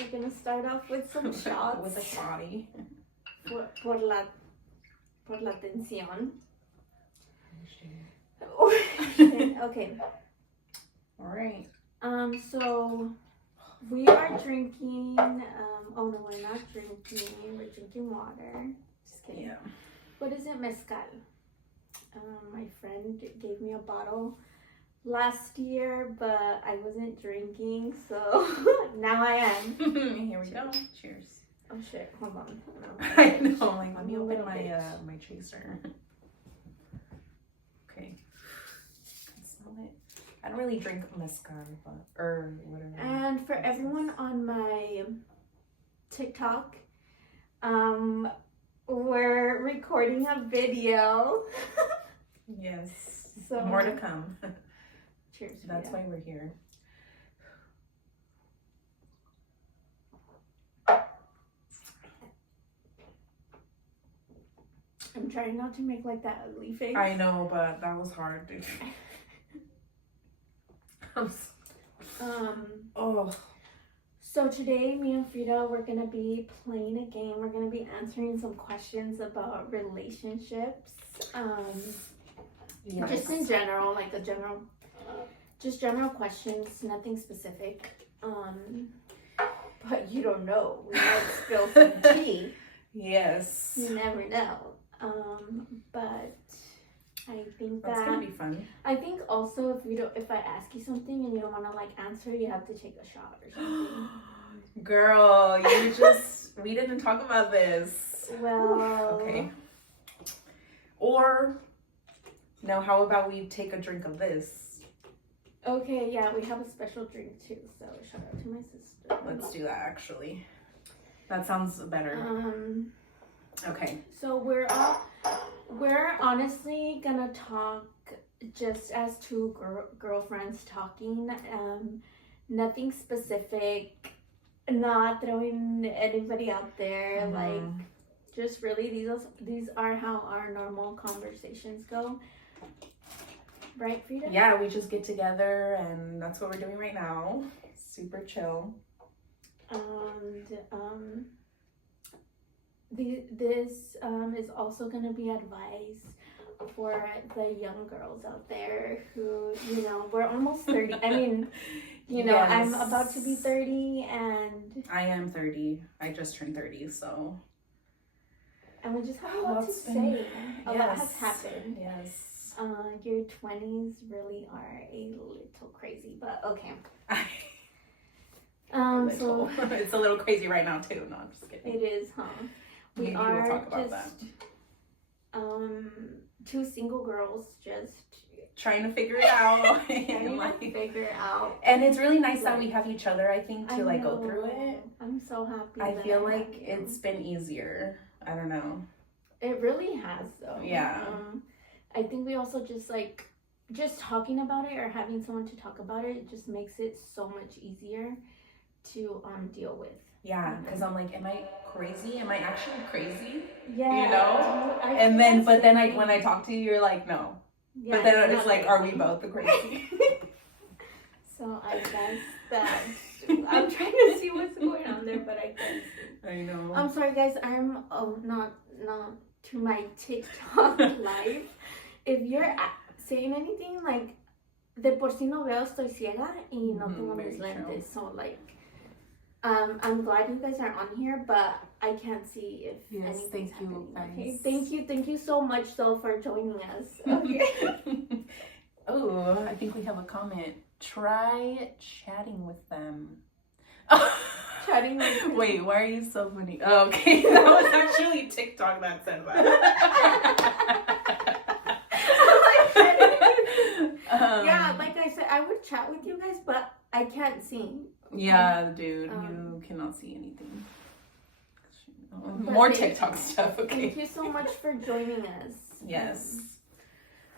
We're gonna start off with some shots. With a shotty. Por la tensión. Okay. All right. So we are drinking. Oh no, we're not drinking. We're drinking water. Just kidding. Yeah. What is it? Mezcal. My friend gave me a bottle last year, but I wasn't drinking, so now I am. Here we go. Cheers. Oh shit! Hold on. I know. Like, let me open my my chaser. Okay. I smell it. I don't really drink mezcal, or whatever. And for everyone on my TikTok, we're recording a video. Yes. So more to come. Cheers. That's why we're here. I'm trying not to make like that ugly face. I know, but that was hard, dude. Oh. So today, me and Frida, we're gonna be playing a game. We're gonna be answering some questions about relationships. Yes. Just in general, like just general questions, nothing specific. But you don't know. We might spill some tea. Yes. You never know. But I think that's gonna be fun. I think also if I ask you something and you don't want to like answer, you have to take a shot or something. Girl, we didn't talk about this. Well, okay. Or no, how about we take a drink of this? Okay, yeah, we have a special drink too. So shout out to my sister. Let's do that actually. That sounds better. Okay. So we're honestly gonna talk just as two girlfriends talking. Nothing specific. Not throwing anybody out there. Like, just really these are how our normal conversations go. Right, Frida? Yeah, we just get together, and that's what we're doing right now. Super chill. And this is also going to be advice for the young girls out there who, we're almost 30. I mean, yes. I'm about to be 30, and I am 30. I just turned 30, so. And we just have a lot to say. A lot has happened. Yes. Your 20s really are a little crazy, but okay. So it's a little crazy right now too. No, I'm just kidding. It is, huh? Maybe we'll talk about that. Two single girls just trying to figure it out. And it's really nice that we have each other, I think, to like go through it. I'm so happy. I feel like it's been easier. I don't know. It really has though. Yeah. I think we also just talking about it or having someone to talk about it just makes it so much easier to deal with. Yeah, because I'm like, am I crazy? Am I actually crazy? Yeah. And then, but then when I talk to you, you're like, no. Yeah, but then it's like, are we both the crazy? So I guess that I'm trying to see what's going on there, but I can't see. I know. I'm sorry, guys. I'm not to my TikTok live. If you're saying anything like, de por sí no veo, estoy ciega y no tengo mis lentes, so like. I'm glad you guys are on here, but I can't see if anything's happening. Okay, thank you so much though for joining us. Okay. Oh, I think we have a comment. Try chatting with them. Chatting with them. Wait, why are you so funny? Oh, okay, that was actually TikTok that said that. Yeah, like I said, I would chat with you guys, but I can't see. Yeah, dude, you cannot see anything. More TikTok stuff, okay. Thank you so much for joining us. Yes.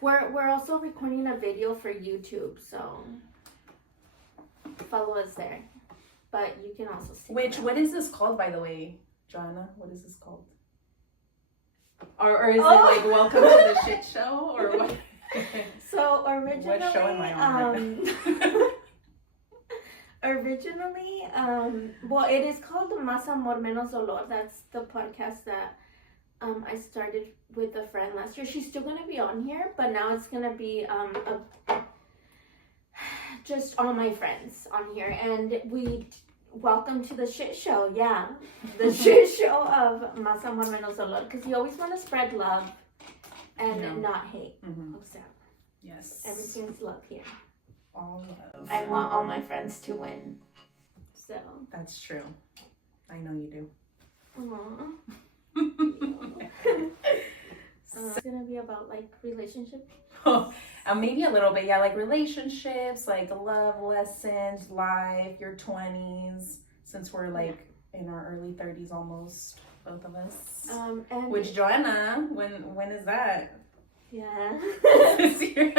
We're also recording a video for YouTube, so follow us there. But you can also see what is this called, by the way, Joanna? What is this called? Or is it like Welcome to the Shit Show, or what? So originally, what show am I on? Originally, well, it is called Más Amor Menos Dolor. That's the podcast that I started with a friend last year. She's still gonna be on here, but now it's gonna be just all my friends on here, and welcome to the shit show. Yeah, the shit show of Más Amor Menos Dolor, because you always want to spread love and not hate. Mm-hmm. Oh, Sam. Yes. Everything's love here. All love. I want all my friends to win. So. That's true. I know you do. Aww. It's gonna be about like relationships. Maybe a little bit, yeah, like relationships, like love lessons, life, your 20s, since we're like in our early 30s almost, both of us. And which Joanna, when is that? Yeah. This year.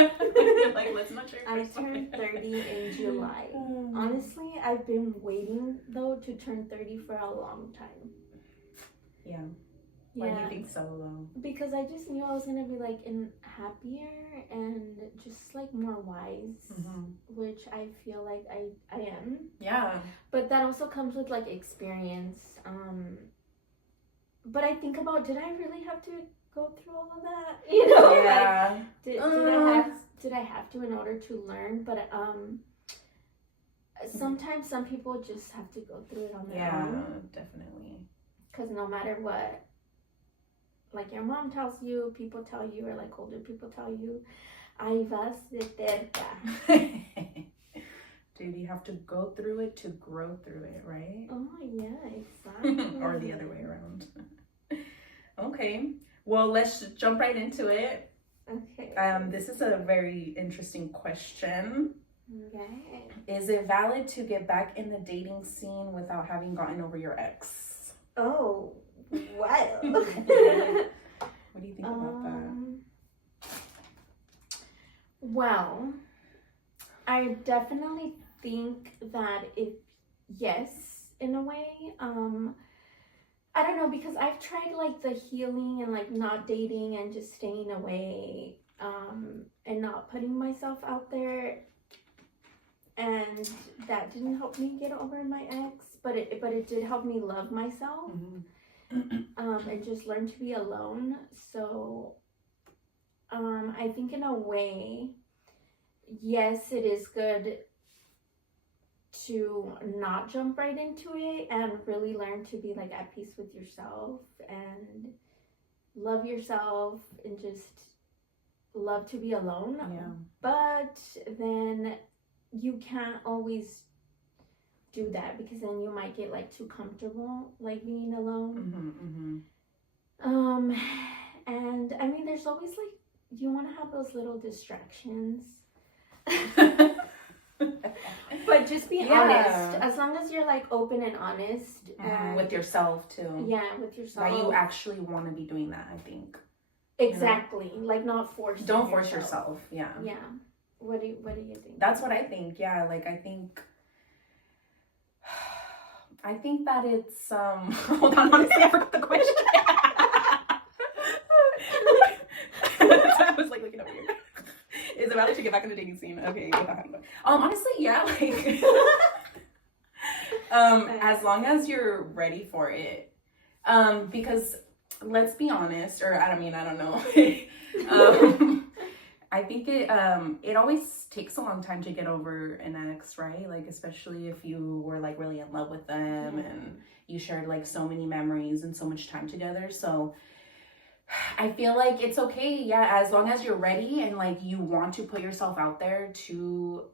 Like, let's not share. I turned 30 in July. Honestly, I've been waiting though to turn 30 for a long time. Yeah. Why do you think so though? Because I just knew I was gonna be like happier and just like more wise, which I feel like I am. Yeah. But that also comes with like experience. But I think about, did I really have to go through all of that? You know, yeah. Like, did I have to in order to learn? But sometimes some people just have to go through it on their own. Yeah, definitely. Because no matter what, like your mom tells you, people tell you, or like older people tell you, ahí vas de terca. Dude, you have to go through it to grow through it, right? Oh, yeah, exactly. Or the other way around. Okay. Well, let's jump right into it. Okay. This is a very interesting question. Okay. Is it valid to get back in the dating scene without having gotten over your ex? Oh, wow. What do you think about that? Well, I definitely think that yes, in a way. I don't know, because I've tried like the healing and like not dating and just staying away, and not putting myself out there, and that didn't help me get over my ex, but it did help me love myself, and just learn to be alone. So I think in a way, yes, it is good to not jump right into it and really learn to be like at peace with yourself and love yourself and just love to be alone. Yeah. But then you can't always do that, because then you might get like too comfortable like being alone. And I mean, there's always like, you want to have those little distractions. But just be honest. As long as you're like open and honest, and with yourself too. Yeah, with yourself. That you actually want to be doing that, I think. Exactly. You know? Like not force. Don't force yourself. Yeah. Yeah. What do you think? That's what I think. Yeah. Like I think that it's hold on, honestly, I forgot the question. I was like looking over here. Is it valid to get back in the dating scene? Okay. Honestly, yeah, like as long as you're ready for it. Because let's be honest, or I don't know. I think it always takes a long time to get over an ex, right? Like especially if you were like really in love with them and you shared like so many memories and so much time together. So I feel like it's okay, yeah, as long as you're ready and like you want to put yourself out there to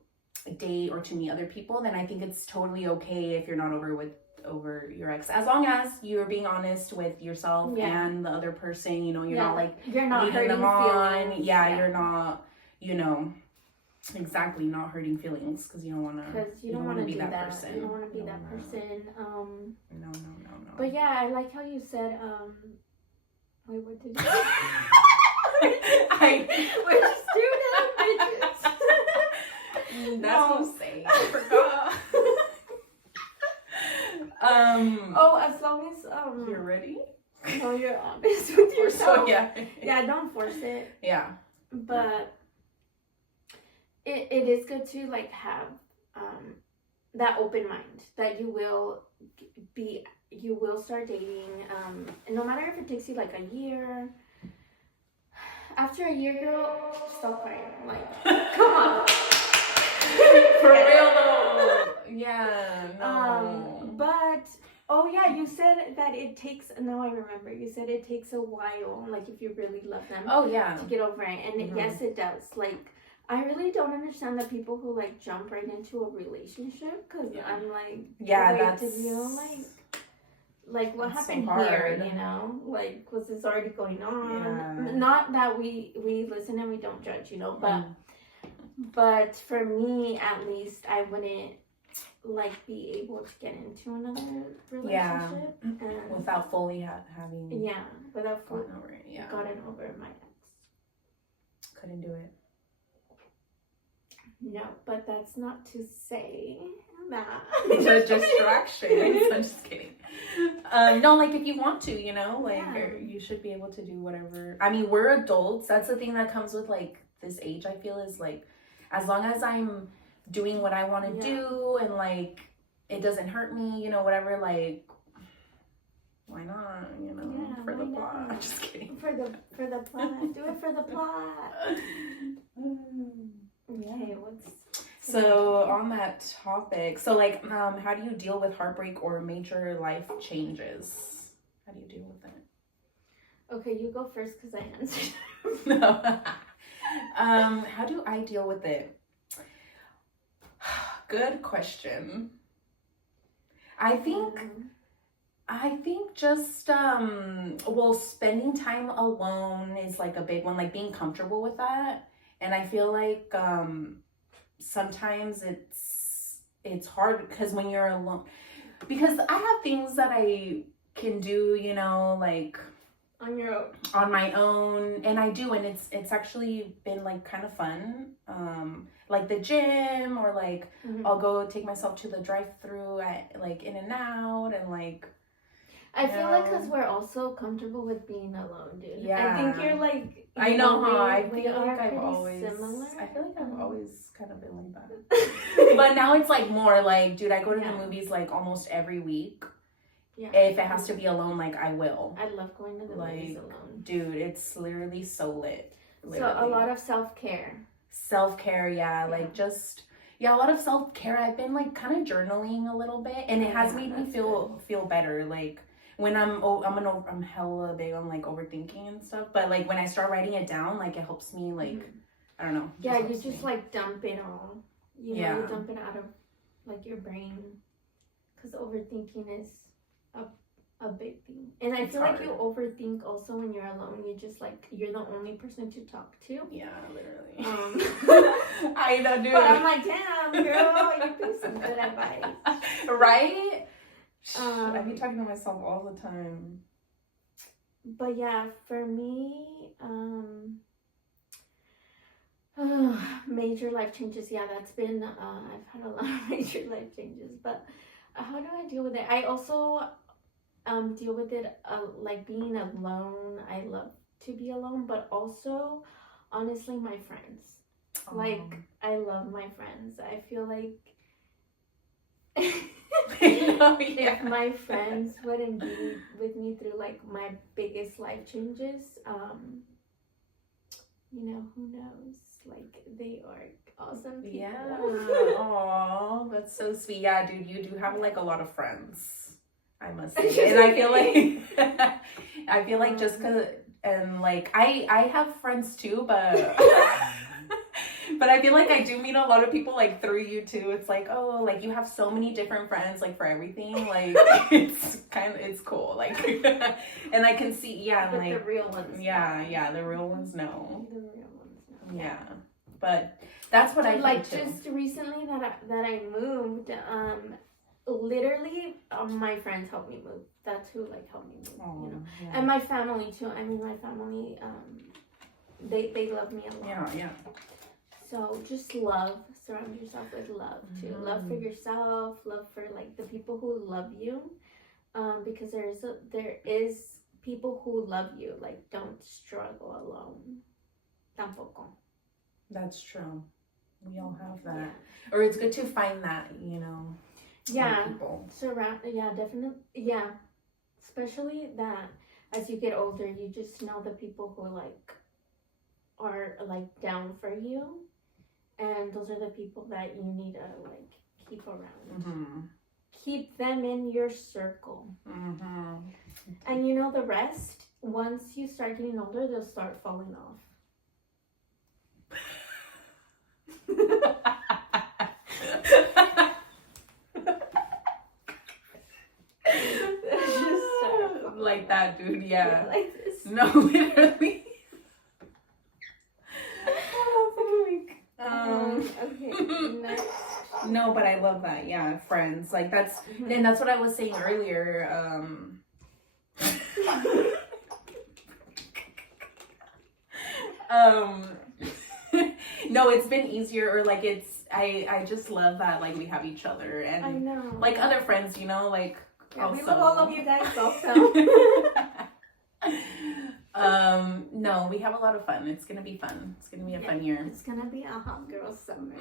date or to meet other people, then I think it's totally okay if you're not over your ex, as long as you're being honest with yourself and the other person. You know, you're not like you're not hurting them on. feelings. You're not, exactly, not hurting feelings, because you don't want to. Because you don't want to be that person. You don't want to be that person. No. But yeah, I like how you said. Wait, what did you say? We're students, bitches. That's what I'm saying. I forgot. As long as you're ready. No, you're honest with yourself. So, yeah, don't force it. Yeah. But it is good to like have that open mind that you will start dating, no matter if it takes you like a year. After a year, girl, stop crying. Like, come on. For real though. Yeah, no. But oh yeah, you said that it takes. Now I remember. You said it takes a while, like if you really love them. Oh yeah. To get over it, and yes, it does. Like, I really don't understand the people who like jump right into a relationship, because I'm like, that's, did you like what happened so here? You know, like, was this already going on? Yeah. Not that we listen and we don't judge, you know, but for me at least, I wouldn't like be able to get into another relationship and without fully having without gotten over it. Yeah, gotten over my ex. Couldn't do it. No, but that's not to say that the distractions. I'm just kidding. No, like if you want to, you know, like you should be able to do whatever. I mean, we're adults. That's the thing that comes with like this age. I feel is like, as long as I'm doing what I want to do and like it doesn't hurt me, you know, whatever. Like, why not? You know, for the plot. I'm just kidding. For the plot. Do it for the plot. Okay, so on that topic, so like how do you deal with heartbreak or major life changes? How do you deal with it? Okay, you go first because I answered. No. How do I deal with it? Good question. I think just spending time alone is like a big one, like being comfortable with that. And I feel like sometimes it's hard because when you're alone, because I have things that I can do, you know, like on my own, and I do, and it's actually been like kind of fun, like the gym, or like I'll go take myself to the drive-through at like In-N-Out, and like I feel like because we're also comfortable with being alone, dude. Yeah. I think you're like... I know, huh? I we feel like are I've always... similar. I feel like I've always kind of been like that. But now it's like more like, dude, I go to the movies like almost every week. Yeah. If it has to be alone, like I will. I love going to the movies alone. Dude, it's literally so lit. Literally. So a lot of self-care. Self-care, like just... Yeah, a lot of self-care. I've been like kind of journaling a little bit, and it has made me feel better. Like... When I'm hella big on like overthinking and stuff, but like when I start writing it down, like it helps me, like I don't know. Yeah, you just like dump it all. You know, you dump it out of like your brain, because overthinking is a big thing. And I feel like you overthink also when you're alone. You just like, you're the only person to talk to. Yeah, literally. I know, dude. But I'm like, damn, girl, you give some good advice. Right? I be talking to myself all the time. But yeah, for me, major life changes. Yeah, that's been, I've had a lot of major life changes. But how do I deal with it? I also deal with it like being alone. I love to be alone, but also, honestly, my friends. Like, I love my friends. I feel like... If my friends wouldn't be with me through like my biggest life changes, you know, who knows? Like, they are awesome people. Yeah. Aw, that's so sweet. Yeah, dude, you do have like a lot of friends, I must say. And I feel like just cause, and like I have friends too, but but I feel like I do meet a lot of people like through you too. It's like, oh, like you have so many different friends like for everything. Like it's cool. Like and I can see, but like the real ones. Yeah, the real ones know. The real ones know. Yeah. But that's what I like think too. Just recently that I moved, literally my friends helped me move. That's who like helped me move. Oh, you know, yeah. and my family too. I mean, my family, they love me a lot. Yeah. So just surround yourself with love too. Mm-hmm. Love for yourself, love for like the people who love you, because there is people who love you. Like, don't struggle alone. Tampoco. That's true. We all have that, or it's good to find that, you know. Yeah. people. Yeah, definitely. Yeah. Especially that as you get older, you just know the people who like are like down for you, and those are the people that you need to like keep around. Mm-hmm. Keep them in your circle. Mm-hmm. And you know the rest, once you start getting older, they'll start falling off. Like that, dude. Yeah. Like this. No, literally. Okay, next. No, but I love that. Yeah, friends. Like that's, and that's what I was saying earlier. No, it's been easier, or like I just love that like we have each other and I know. like other friends, you know, like Yeah, we also. love all of you guys also. No, we have a lot of fun. It's gonna be fun. It's gonna be a fun year. It's gonna be a hot girl summer.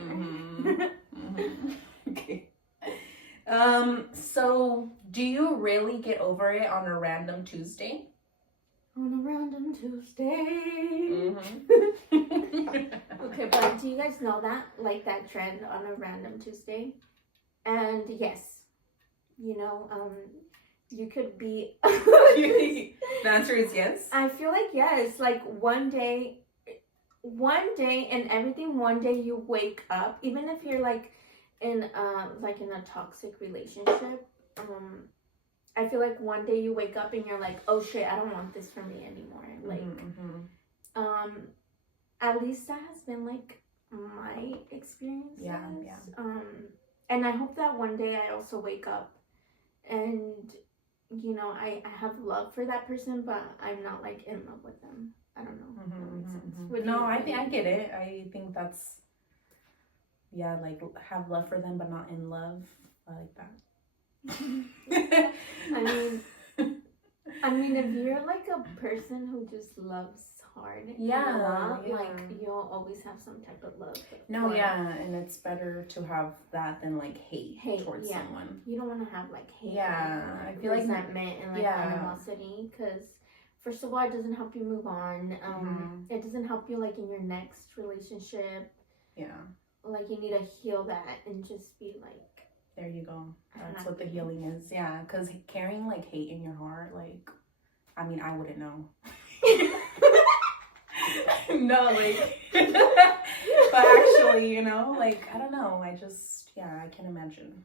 Okay. So do you really get over it on a random Tuesday? On a random Tuesday. Mm-hmm. Okay, but do you guys know that? Like that trend on a random Tuesday? And yes, you know, you could be. The answer is yes. I feel like yes. Like one day and everything. One day you wake up, even if you're like in a toxic relationship. I feel like one day you wake up and you're like, oh shit, I don't want this for me anymore. Like, at least that has been like my experience. Yeah. And I hope that one day I also wake up and, you know, I have love for that person, but I'm not like in love with them. I don't know. If that makes sense. No, I get it. I think that's, yeah, like have love for them, but not in love. I like that. I mean, if you're like a person who just loves hard, like you'll always have some type of love. No, and it's better to have that than like hate towards someone. You don't want to have like hate. Yeah, and, I feel like resentment and like animosity, because first of all, it doesn't help you move on. It doesn't help you like in your next relationship. Yeah, like you need to heal that and just be like. There you go. That's what the healing is. Yeah, because carrying like hate in your heart, like, I mean, I wouldn't know. No, like, but actually, you know, like, I don't know. I can imagine.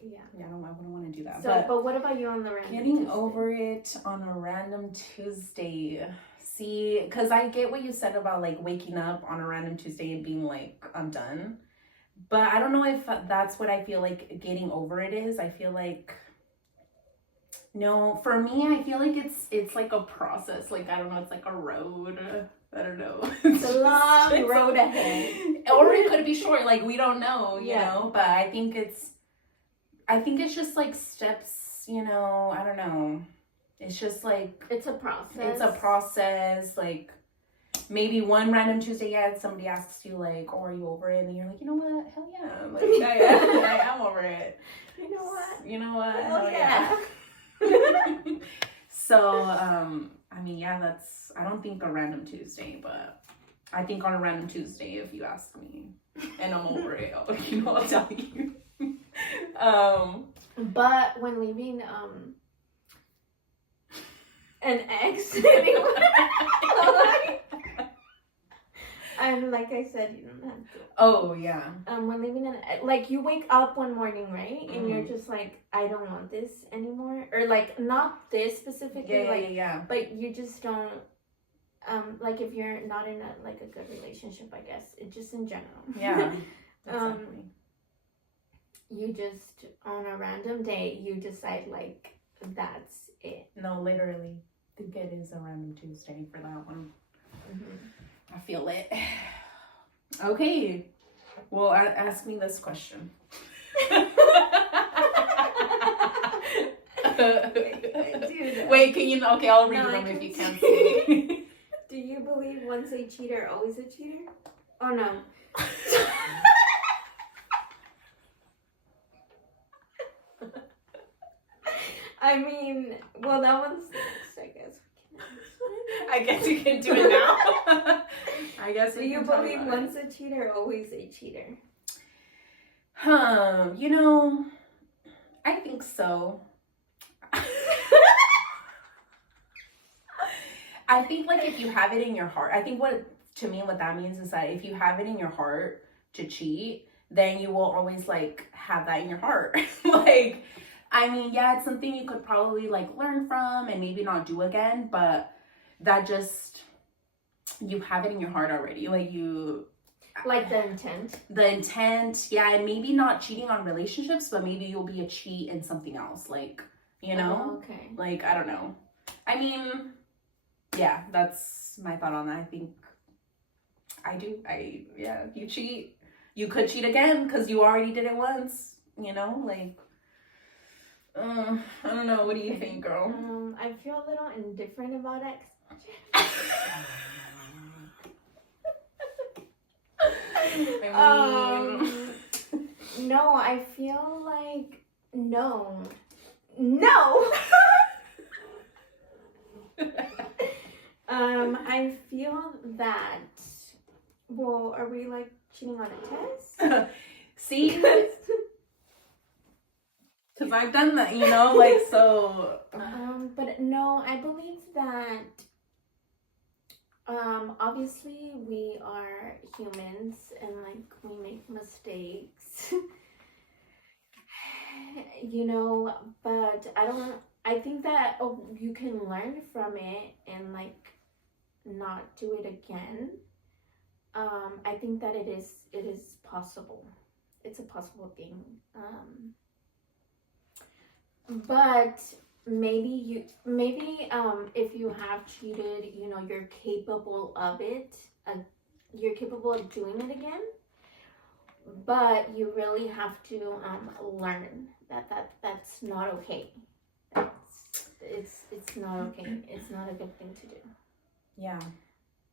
Yeah, I wouldn't want to do that. So, but what about you on the random getting Tuesday? over it on a random Tuesday. See, because I get what you said about like waking up on a random Tuesday and being like, I'm done. But I don't know if that's what I feel like getting over it is. I feel like, no, for me, I feel like it's like a process. Like, I don't know, it's like a road. I don't know. It's a long road ahead. Or it could be short, like we don't know, you know. But I think it's just like steps, you know, I don't know. It's just like it's a process. It's a process, like maybe one random Tuesday, somebody asks you like, "Oh, are you over it?" And you're like, "You know what? Hell yeah!" Like, I am over it. You know what? Hell yeah. So, I mean, that's. I don't think a random Tuesday, but I think on a random Tuesday, if you ask me, and I'm over it, I'll tell you. But when leaving, an ex, anyway. And like I said, you don't have to. Oh, yeah. When leaving like you wake up one morning, right? And you're just like, I don't want this anymore. Or like, not this specifically. But you just don't, like if you're not in a good relationship, I guess. It just in general. Yeah, exactly. You just, on a random day, you decide like, that's it. No, literally. I think it is a random Tuesday for that one. I feel it. Okay. Well, ask me this question. Wait, can you? Okay, I'll read them if you can't see. Do you believe once a cheater, always a cheater? Or no? I mean, well, that one's next, I guess. I guess you can do it now. I guess. Do you believe once a cheater, always a cheater? You know, I think so. I think like if you have it in your heart, I think what that means is that if you have it in your heart to cheat, then you will always like have that in your heart. Like, I mean, yeah, it's something you could probably like learn from and maybe not do again, but that just, you have it in your heart already. Like the intent. The intent, yeah, and maybe not cheating on relationships, but maybe you'll be a cheat in something else. Like, you know? Oh, okay. Like, I don't know. I mean, yeah, that's my thought on that. I think you cheat. You could cheat again because you already did it once, you know? Like, I don't know. What do you think, girl? I feel a little indifferent about it. No, I feel like no. I feel that. Well, are we like cheating on a test? See, because I've done that, you know, like so. But no, I believe that. Obviously we are humans and like we make mistakes, you know, but I think that you can learn from it and like not do it again. I think that it is possible. It's a possible thing. But maybe if you have cheated, you know, you're capable of it. You're capable of doing it again. But you really have to learn that's not okay. It's not okay. It's not a good thing to do. Yeah.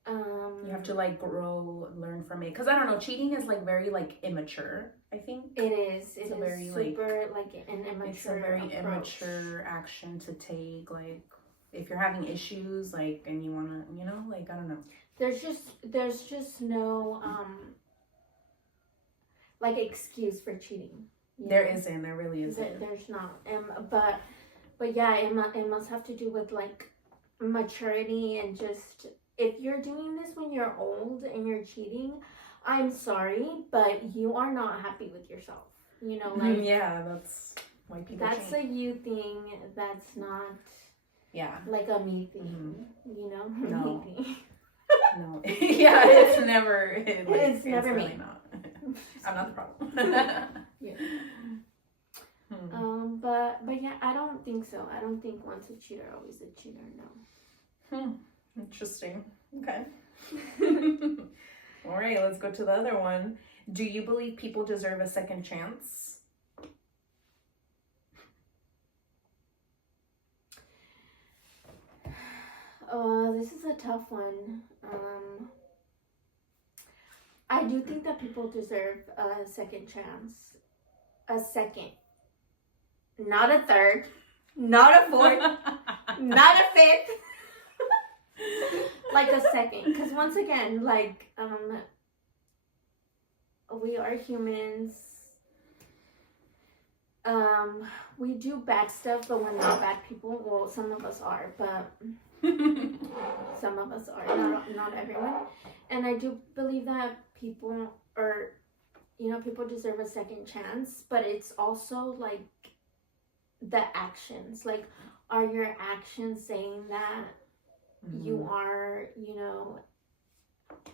You have to like grow, learn from it. Because I don't know, cheating is like very like immature, I think. It is. It's very super like an immature. It's a very approach. immature action to take. Like if you're having issues, like, and you wanna, you know, like, I don't know. There's just no like excuse for cheating. There isn't. There really isn't. There's not. But yeah, it must have to do with like maturity and just. If you're doing this when you're old and you're cheating, I'm sorry, but you are not happy with yourself. You know, like yeah, that's why people. That's a you thing. That's not. Yeah. Like a me thing. You know. No. Me thing. No. Yeah, it's never. It's never really me. Not. I'm not the problem. Yeah. But yeah, I don't think so. I don't think once a cheater, always a cheater. No. Interesting. Okay. All right, let's go to the other one. Do you believe people deserve a second chance? This is a tough one. I do think that people deserve a second chance. A second. Not a third. Not a fourth. Not a fifth. Like a second. Because once again, like, we are humans. We do bad stuff, but we're not bad people. Well, some of us are, but some of us are. Not everyone. And I do believe that people deserve a second chance, but it's also like the actions. Like, are your actions saying that you are, you know,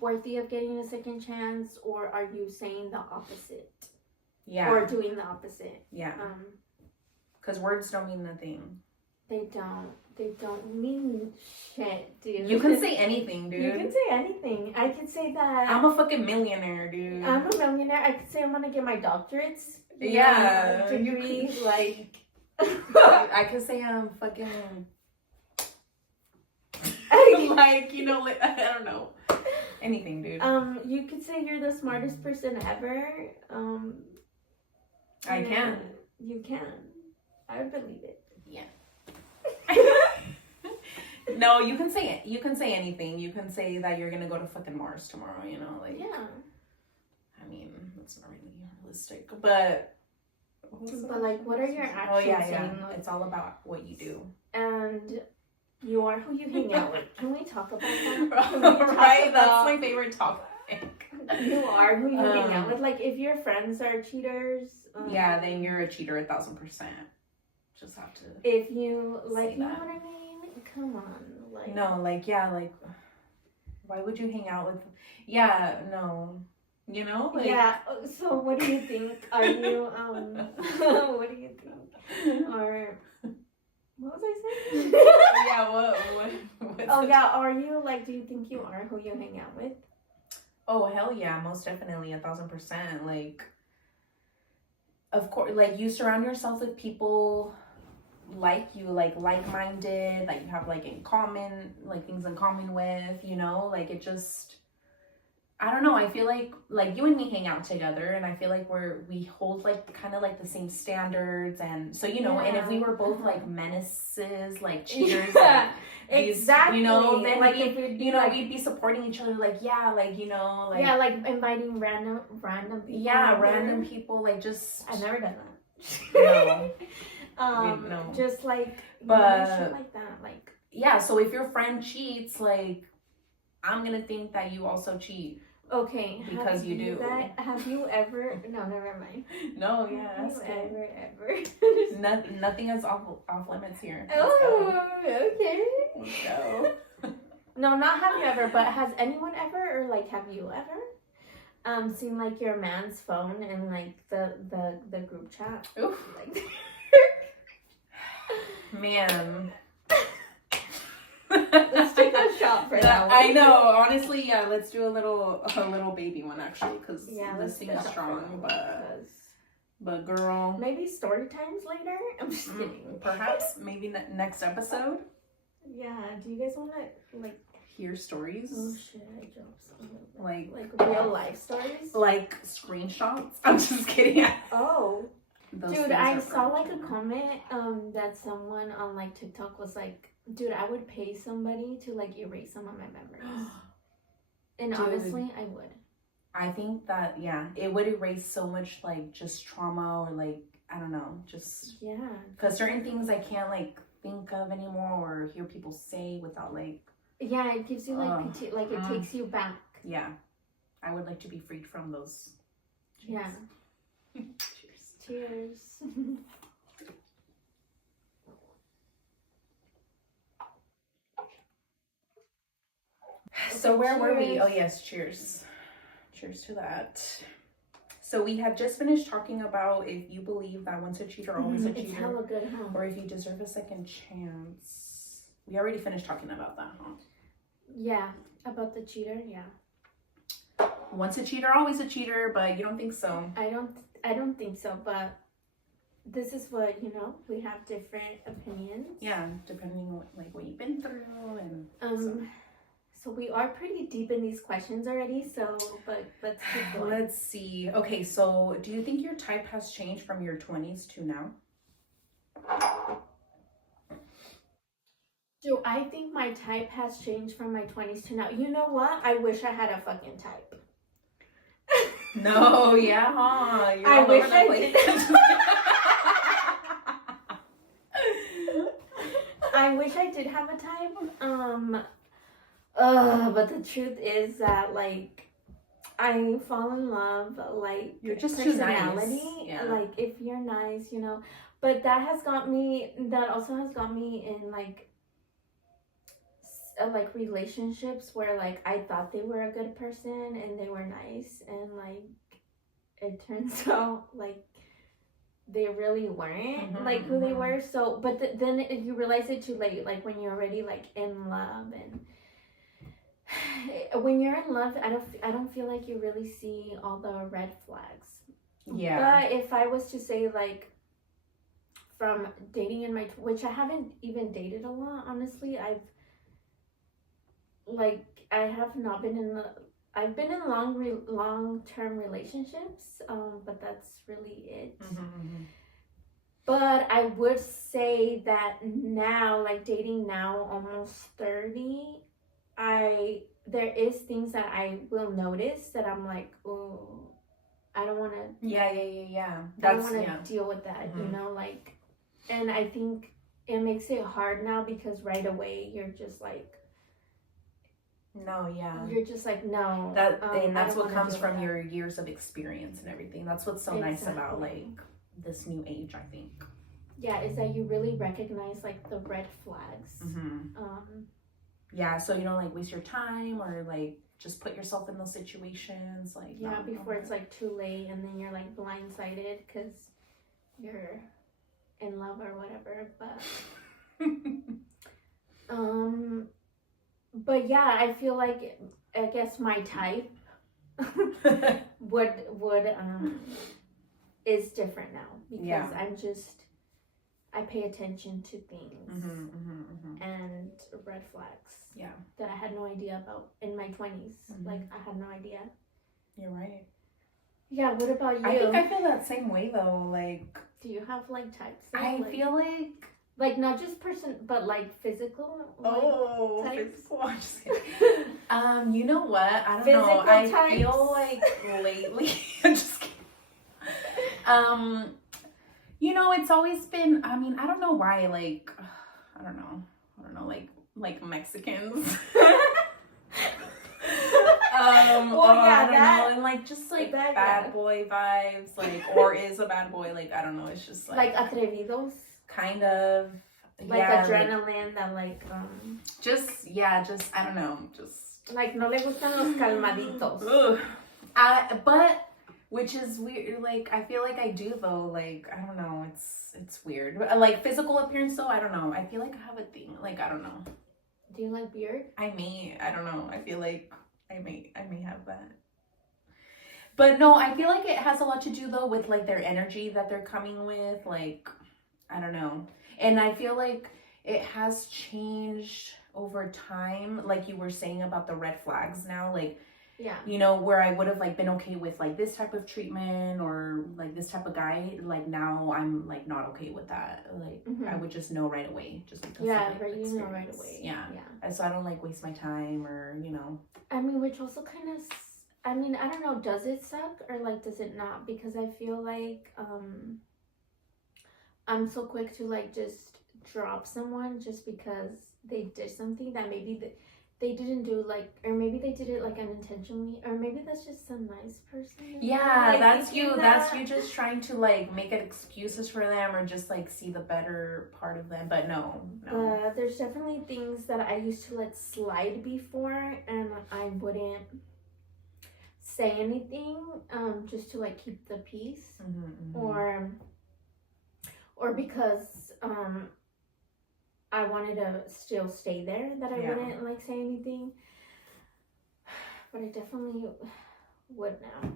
worthy of getting a second chance, or are you saying the opposite? Yeah. Or doing the opposite? Yeah. Because words don't mean nothing. They don't mean shit, dude. You can say anything, dude. You can say anything. I could say that I'm a fucking millionaire, dude. I'm a millionaire. I could say I'm gonna get my doctorates. Yeah. Degree, like. I could say I'm fucking. Like, you know, like, I don't know. Anything, dude. You could say you're the smartest person ever. I can. You can. I would believe it. Yeah. No, you can say it. You can say anything. You can say that you're gonna go to fucking Mars tomorrow. You know, like yeah. I mean, that's not really realistic, but. But like, what are your actions? Oh yeah. Saying? Like, it's all about what you do. And you are who you hang out with. Can we talk about that? Right, that's my favorite topic. You are who you hang out with. Like, if your friends are cheaters. Yeah, then you're a cheater 1,000%. Just have to. If you like, you know what I mean? Come on, like. No, like yeah, like. Why would you hang out with? Yeah, no. You know, like. Yeah. So, what do you think? Are you what do you think? Or what was I saying? Yeah. What? Oh yeah. Are you like? Do you think you are who you hang out with? Oh hell yeah, most definitely 1,000%. Like. Of course, like you surround yourself with people like you, like-minded, that you have like in common, like things in common with, you know, like it just, I don't know, I feel like you and me hang out together, and I feel like we hold like kind of like the same standards, and so you know, and if we were both like menaces, like cheaters, yeah, like, exactly, you know, then like we'd be supporting each other, like yeah, like you know, like yeah, like inviting random people. Yeah, random people, like just. I've never done that. No. No. Just like, but shit like that, like yeah. So if your friend cheats, like I'm gonna think that you also cheat. Okay. Because you do. Have you ever? No, never mind. No, yeah. Have you ever? Nothing is off limits here. Oh, okay. Let's go. No, not have you ever, but has anyone ever, or like, have you ever, seen like your man's phone and like the group chat? Oof. Like, man. Let's take a shot for that one. I know, honestly, yeah. Let's do a little baby one actually, because this thing is strong. But girl, maybe story times later. I'm just kidding. Perhaps maybe next episode. Yeah. Do you guys want to like hear stories? Oh shit! I dropped something. Like real life stories. Like screenshots. I'm just kidding. Oh. Dude, I saw like a comment that someone on like TikTok was like, dude, I would pay somebody to like erase some of my memories. And dude, honestly, I would. I think that, yeah, it would erase so much like just trauma, or like, I don't know, just. Yeah. Because certain things I can't like think of anymore or hear people say without like. Yeah, it gives you like, it takes you back. Yeah. I would like to be freed from those. Cheers. Yeah. Cheers. So where were we? Oh yes, cheers. Cheers to that. So we had just finished talking about if you believe that once a cheater, always a cheater. It's hella good, huh? Or if you deserve a second chance. We already finished talking about that, huh? Yeah, about the cheater, yeah. Once a cheater, always a cheater, but you don't think so? I don't think so, but this is what, you know, we have different opinions. Yeah, depending on like what you've been through and so we are pretty deep in these questions already, so but let's keep going. Let's see. Okay, so do you think your type has changed from your 20s to now? Do I think my type has changed from my 20s to now? You know what? I wish I had a fucking type. No, yeah, huh? You're I wish I did. I wish I did have a type. But the truth is that like I fall in love like you're just personality. Too nice. Yeah. Like if you're nice, you know. But that also has got me in like relationships where like I thought they were a good person and they were nice, and like it turns out like they really weren't like who they were. So but then you realize it too late, like when you're already like in love. And when you're in love, I don't feel like you really see all the red flags. Yeah. But if I was to say like from dating in my, which I haven't even dated a lot, honestly, I have not been in I've been in long-term relationships, but that's really it. But I would say that now, like dating now, almost 30, there is things that I will notice that I'm like, oh, I don't want to. Yeah. I don't want to deal with that, Mm-hmm. you know, like, and I think it makes it hard now because right away you're just like, no, yeah. you're just like, no. And that's what comes from your years of experience and everything. That's what's so nice about like this new age, I think. Yeah, is that you really recognize like the red flags. Mm-hmm. Yeah, so you don't like waste your time or like just put yourself in those situations, like yeah, before it's like too late and then you're like blindsided because you're in love or whatever. But yeah, I feel like I guess my type would is different now because I pay attention to things and red flags that I had no idea about in my 20s. Like I had no idea. You're right. Yeah, what about you? I think I feel that same way though. Like, do you have like types? I feel like not just person, but like physical. Like, physical. I'm just kidding. You know what? I don't know. I feel like lately. I'm just kidding. You know, it's always been. I mean, I don't know why. Like, I don't know. Like Mexicans. I don't know, and like just like bad boy vibes, like, or is a bad boy, like, I don't know, it's just like atrevidos, kind of like adrenaline, that like just I don't know, just like no le gustan los calmaditos. But which is weird, like I feel like I do though, like I don't know, it's weird, like physical appearance though, I don't know, I feel like I have a thing, like I don't know. Do you like beard? I don't know, I feel like I may have that. But no, I feel like it has a lot to do though with like their energy that they're coming with, like I don't know. And I feel like it has changed over time, like you were saying about the red flags now, like you know, where I would have like been okay with like this type of treatment or like this type of guy, like now I'm like not okay with that. Like I would just know right away, just because you know right away. And so I don't like waste my time, or you know. I mean, which also kind of, I mean, I don't know, does it suck or like does it not? Because I feel like I'm so quick to like just drop someone just because they did something that maybe they didn't do, like, or maybe they did it like unintentionally, or maybe that's just some nice person. Yeah, like, that's you. That's you just trying to like make excuses for them, or just like see the better part of them. But no. There's definitely things that I used to let slide before, and I wouldn't say anything, just to like keep the peace, or because I wanted to still stay there, that I wouldn't like say anything. But I definitely would now.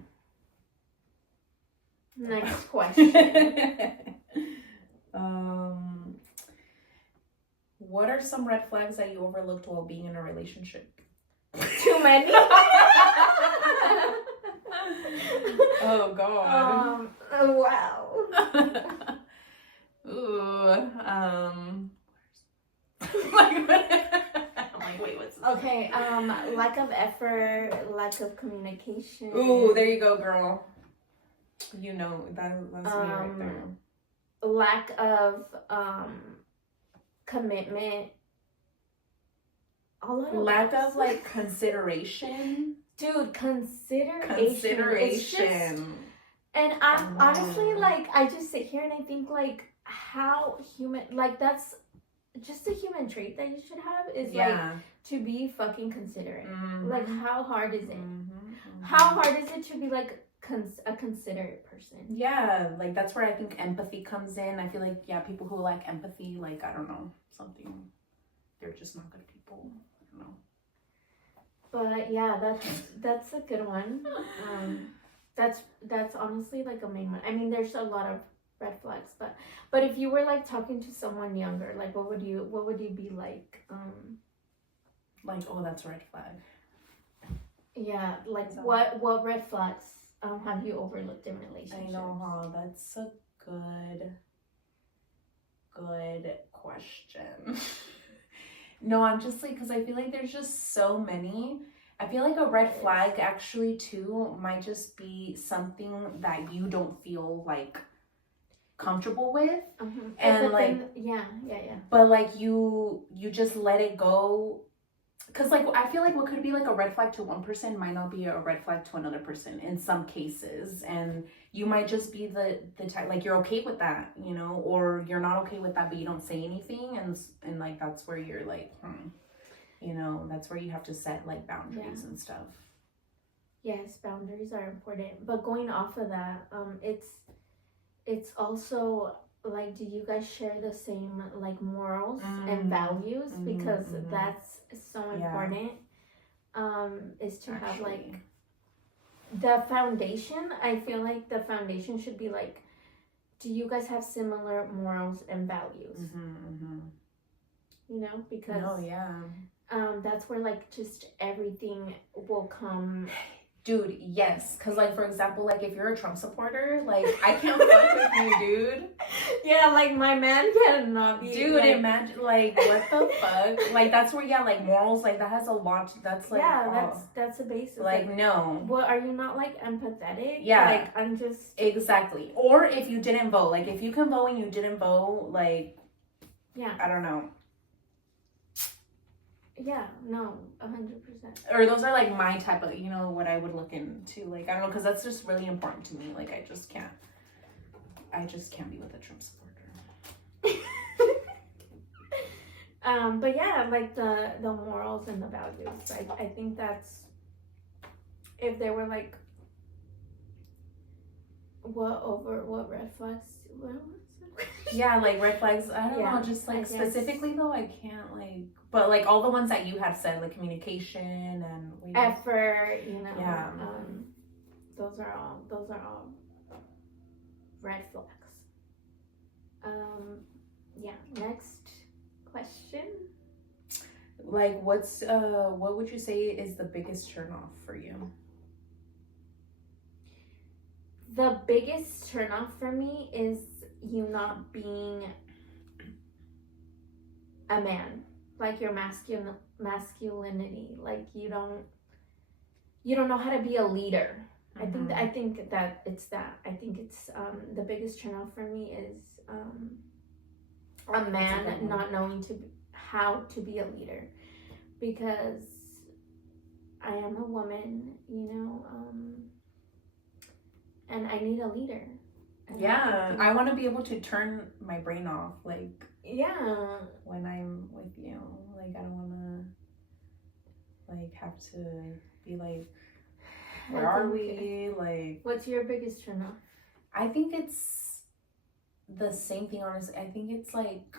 Next question. What are some red flags that you overlooked while being in a relationship? Too many. Oh God. Wow. Ooh. I'm like, wait, what's this? Okay, lack of effort, lack of communication. Ooh, there you go, girl. You know, that's me right there. Lack of commitment. Lack of like consideration. Dude, consideration. And I'm honestly, like, I just sit here and I think, like, how human, like, that's just a human trait that you should have, is like to be fucking considerate. Like, how hard is it? How hard is it to be like a considerate person? Yeah, like that's where I think empathy comes in. I feel like people who lack empathy, like I don't know, something, they're just not good people. I don't know. But yeah, that's a good one. That's honestly like a main one. I mean, there's a lot of red flags, but if you were like talking to someone younger, like what would you be like? Like, oh, that's a red flag. Yeah, like what red flags have you overlooked in relationships? I know, huh? That's a good good question. No, I'm just like, because I feel like there's just so many. I feel like a red flag actually too might just be something that you don't feel like comfortable with, and like then, yeah. but like you just let it go. Because, like, I feel like what could be, like, a red flag to one person might not be a red flag to another person in some cases. And you might just be the type, like, you're okay with that, you know? Or you're not okay with that, but you don't say anything. And like, that's where you're, like, you know, that's where you have to set, like, boundaries and stuff. Yes, boundaries are important. But going off of that, it's also... like, do you guys share the same like morals and values? Because that's so important. Is to have like the foundation. I feel like the foundation should be like, do you guys have similar morals and values? You know, because that's where like just everything will come. Dude, yes. Because, like, for example, like, if you're a Trump supporter, like, I can't fuck with you, dude. Yeah, like, my man cannot be... Dude, like, imagine, like, what the fuck? Like, that's where, like, morals, like, that has a lot... That's, like... Yeah, that's a basis. Like, no. Well, are you not, like, empathetic? Yeah. Like, I'm just... Exactly. Or if you didn't vote. Like, if you can vote and you didn't vote, like... Yeah. I don't know. Yeah, no, 100%. Or those are like my type of, you know, what I would look into. Like, I don't know, because that's just really important to me. Like, I just can't be with a Trump supporter. But yeah, like the morals and the values. I think that's, if there were like, what red flags? What was it? Yeah, like red flags. I don't know. Just like specifically though, I can't like. But like all the ones that you have said, like communication and effort, you know. Yeah. Those are all red flags. Yeah. Next question. Like, what would you say is the biggest turnoff for you? The biggest turnoff for me is you not being a man, like your masculinity, like you don't know how to be a leader. I think that it's that. I think it's the biggest turnoff for me is a man not knowing how to be a leader, because I am a woman, you know, and I need a leader. Yeah, I want to be able to turn my brain off, like, yeah, when I'm with you. Like, I don't want to, like, have to be like, where are we? Like, what's your biggest turnoff? I think it's the same thing, honestly. I think it's like,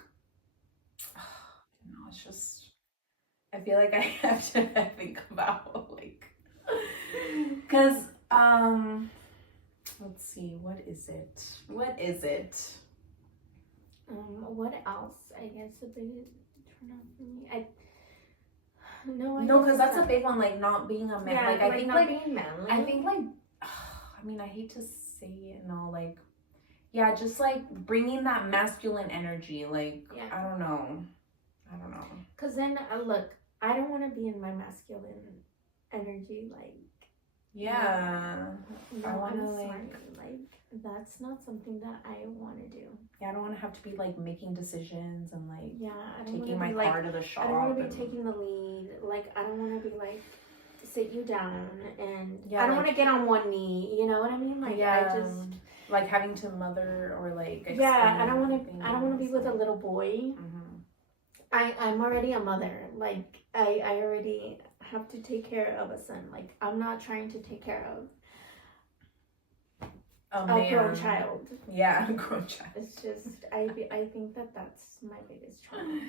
you know, it's just, I feel like I have to think about, like, because, let's see, what is it? What else? I guess the biggest turnoff for me. No, because that's a big one, like not being a man. Yeah, like I think not like being manly. I think like I mean, I hate to say it, no, like, yeah, just like bringing that masculine energy. Like, yeah. I don't know. Cause then look, I don't want to be in my masculine energy. Like, yeah, no, I want to like that's not something that I want to do. Yeah, I don't want to have to be like making decisions and like I don't taking my car to the shop. I don't want to be taking the lead. Like, I don't want to be like sit you down, and I don't want to get on one knee. You know what I mean? Like, I just like having to mother or like I don't want to be with a little boy. I'm already a mother. Like, I already have to take care of a son. Like, I'm not trying to take care of a grown child. Yeah, a grown child. It's just, I think that's my biggest trouble.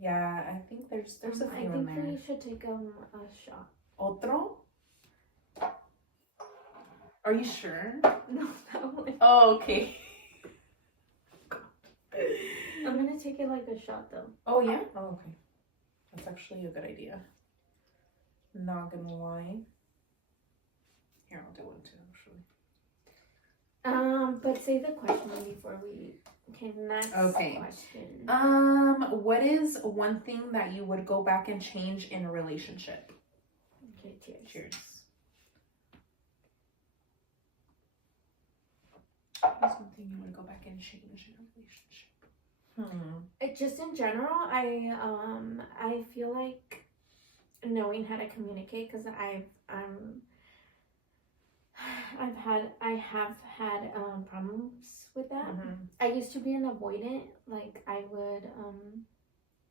Yeah, I think there's a few in there. I think we should take a shot. Otro? Are you sure? No, that one. Oh, okay. I'm gonna take it like a shot though. Oh yeah? Oh, okay. That's actually a good idea. Not gonna lie. Here, I'll do one too, actually. But say the question before we Okay, next Okay. question. What is one thing that you would go back and change in a relationship? Okay, cheers. Cheers. What's one thing you would go back and change in a relationship? Just in general, I feel like knowing how to communicate, because I have had problems with that. I used to be an avoidant. Like I would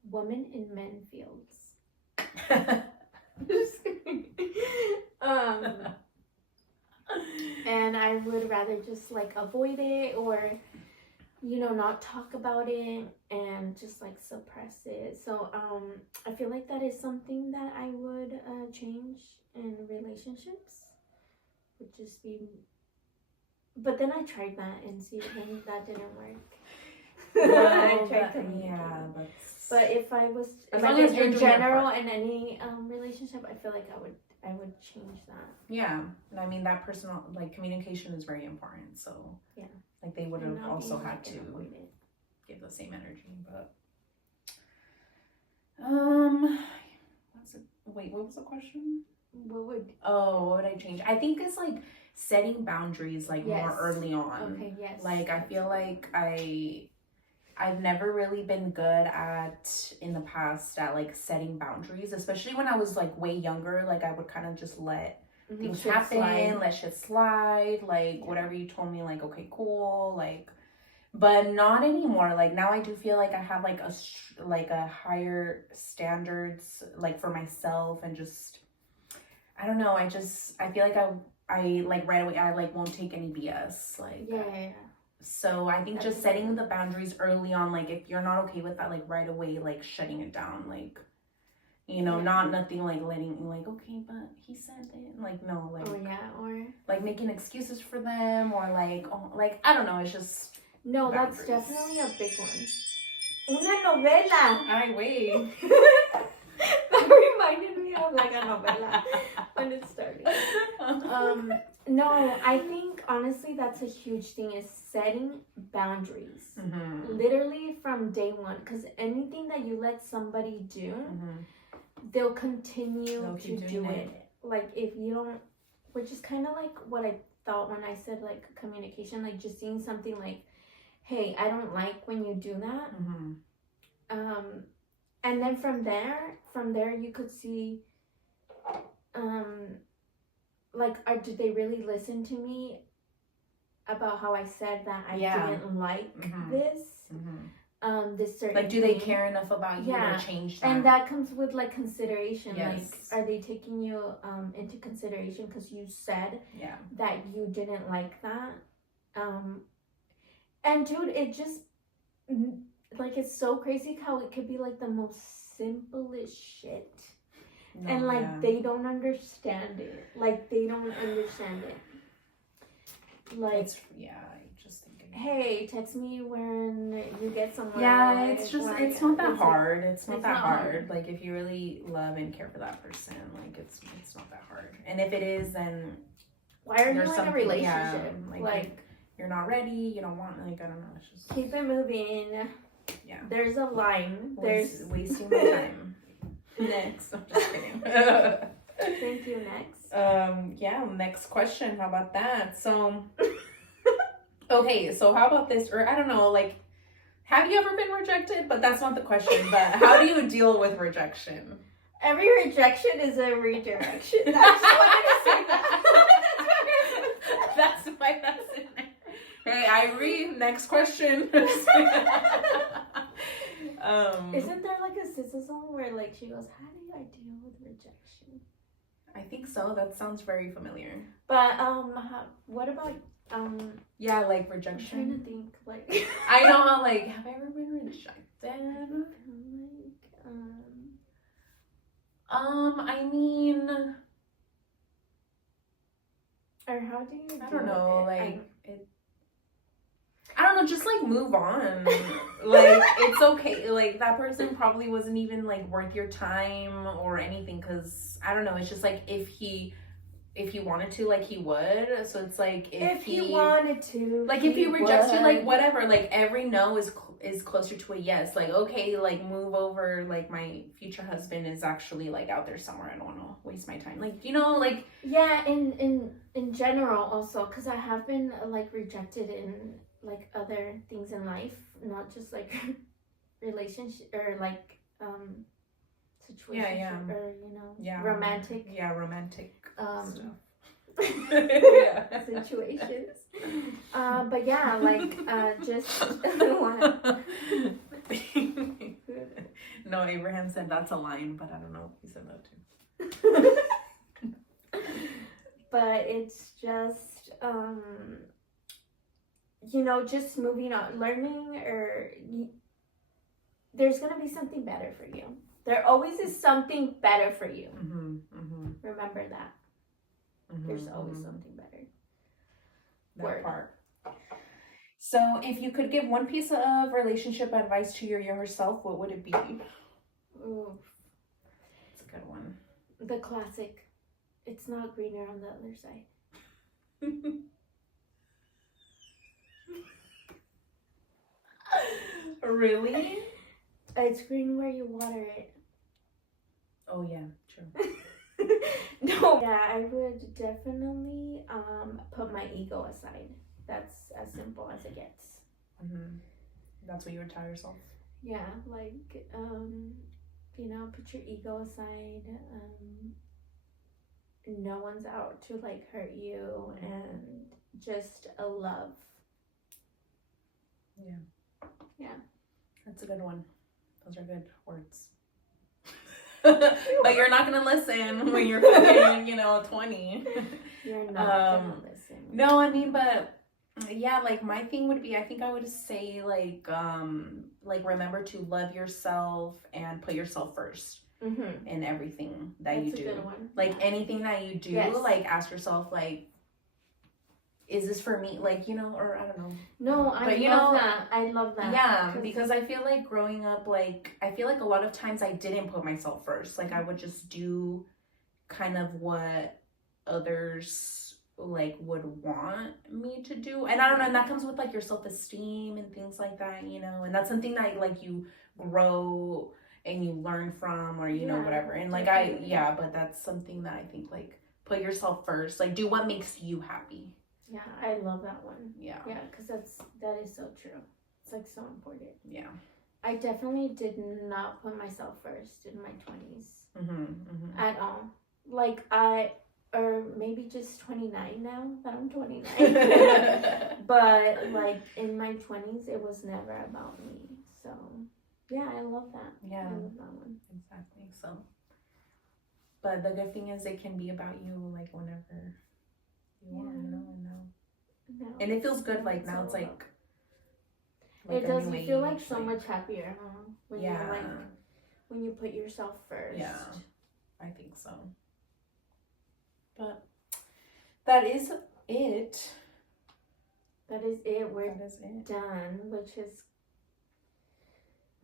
woman in men fields. Just kidding. And I would rather just like avoid it, or not talk about it and just like suppress it. So I feel like that is something that I would change in relationships. Would just be, but then I tried that and that didn't work. I tried communicating. But if I was as like long as you're in doing your general part. in any relationship, I feel like I would change that. Yeah, and I mean that personal like communication is very important. So yeah, like they would have also being, had like, to give the same energy. But what was the question? What would I change? I think it's like setting boundaries like more early on. Okay, yes. Like I feel like I've never really been good at in the past at like setting boundaries, especially when I was like way younger. Like I would kind of just let things happen, let shit slide, like whatever you told me, like okay, cool, like. But not anymore. Like now I do feel like I have like a higher standards like for myself, and just I don't know, I feel like I like right away I like won't take any BS, like yeah. So I think just setting the boundaries early on, like if you're not okay with that, like right away, like shutting it down, like nothing like letting like okay, but he said it, like no, like or like making excuses for them, or like I don't know, it's just no, boundaries. That's definitely a big one. Una novela. Ay, wait. That reminded me of like a novela when it started. No, I think honestly that's a huge thing, is setting boundaries. Literally from day one, because anything that you let somebody do, they'll continue to do it. Like if you don't, which is kind of like what I thought when I said like communication, like just seeing something like, hey, I don't like when you do that. And then from there you could see like did they really listen to me about how I said that I didn't like this this certain like do they care enough about you to change that? And that comes with like consideration. Like are they taking you into consideration because you said that you didn't like that? And dude, it just like it's so crazy how it could be like the most simplest shit. And like they don't understand it. Like they don't understand it. Like just thinking. Hey, text me when you get somewhere. Yeah, it's just it's not that hard. It's not that hard. Like if you really love and care for that person, like it's not that hard. And if it is, then why are you in a relationship? Like you're not ready. You don't want like I don't know. It's just keep it moving. Yeah. There's a line. There's wasting my time. Next. I'm just kidding. Thank you. Next. Next question. How about that? So, okay. So how about this? Or I don't know. Like, have you ever been rejected? But that's not the question. But how do you deal with rejection? Every rejection is a redirection. I just wanted to say that. That's why that's in there. Hey, Irie. Next question. Isn't there like a SZA song where like she goes, how do I deal with rejection? I think so. That sounds very familiar. But what about like rejection? I'm trying to think like I know how like have I ever been rejected? I mean, or how do you? I don't know. Like I don't know, just like move on. Like it's okay. Like that person probably wasn't even like worth your time or anything, because I don't know, it's just like if he if he wanted to, like, he would. So it's like if he wanted to, like, if he rejects you, would. like, whatever, like, every no is closer to a yes. Like, okay, like, move over, like, my future husband is actually, like, out there somewhere. I don't want to waste my time, like, you know, like. Yeah, in general also, because I have been like rejected in like other things in life, not just like relationship or like situation or romantic Stuff. situations. But yeah, like just No, Abraham said that's a line, but I don't know if he said that too. But it's just just moving on, learning, or there's gonna be something better for you. There always is something better for you. Remember that. There's always something better. That part. So, if you could give one piece of relationship advice to your younger self, what would it be? Ooh. It's a good one. The classic. It's not greener on the other side. Really? It's green where you water it. Oh yeah, true. No. Yeah, I would definitely put my ego aside. That's as simple as it gets. That's what you would tell yourself. Yeah, like put your ego aside. No one's out to like hurt you, and just a love. Yeah. That's a good one. Those are good words. But you're not gonna listen when you're fucking, 20. You're not gonna listen. No, I mean, but yeah, like my thing would be, I think I would say like remember to love yourself and put yourself first in everything that you do. That's a good one. Like anything that you do, like ask yourself like, is this for me? Like, or I don't know. No, I love that. I love that. Yeah, because I feel like growing up, like, I feel like a lot of times I didn't put myself first. Like, I would just do kind of what others, like, would want me to do. And I don't know, and that comes with, like, your self-esteem and things like that, And that's something that, like, you grow and you learn from or, whatever. And, like, but that's something that I think, like, put yourself first. Like, do what makes you happy. Yeah, I love that one. Yeah, because that is so true. It's like so important. Yeah, I definitely did not put myself first in my 20s at all. Like or maybe just 29 now that I'm 29. But like in my 20s, it was never about me. So yeah, I love that. Yeah, I love that one. Exactly. So, but the good thing is it can be about you like whenever. And it feels good. Like now, it's like it does. You feel like so much happier, huh? When you when you put yourself first. Yeah, I think so. But that is it. That is it. We're done, which is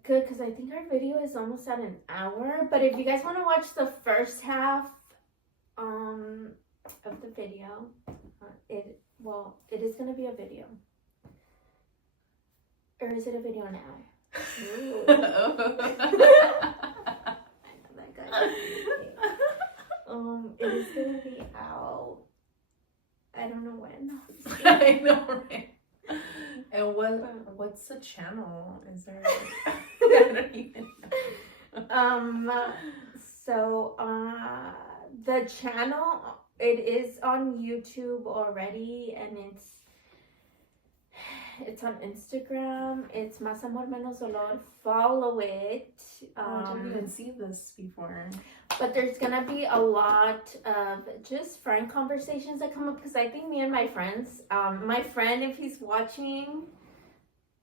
good because I think our video is almost at an hour. But if you guys want to watch the first half, of the video, it is going to be a video, or is it a video now? Ooh. I know that guy. It is going to be out, I don't know when. I know, right? And what's the channel? Is there I don't even know. So the channel, it is on YouTube already, and it's on Instagram. It's Más Amor Menos Dolor. Follow it. I didn't even see this before. But there's gonna be a lot of just friend conversations that come up, because I think me and my friends, my friend, if he's watching,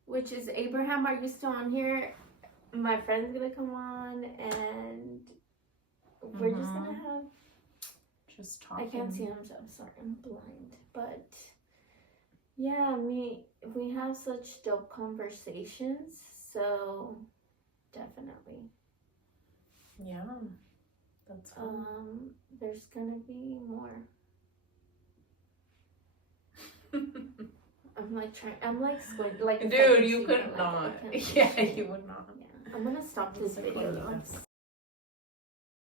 which is Abraham, are you still on here? My friend's gonna come on, and we're just gonna have just talking. I can't see him, so I'm sorry, I'm blind. But yeah, we have such dope conversations, so definitely. Yeah, that's fun. There's gonna be more. I'm like trying. I'm like squint. Like Dude, you could like, not. I can't Yeah, see. you would not. Yeah. I'm gonna stop this video though.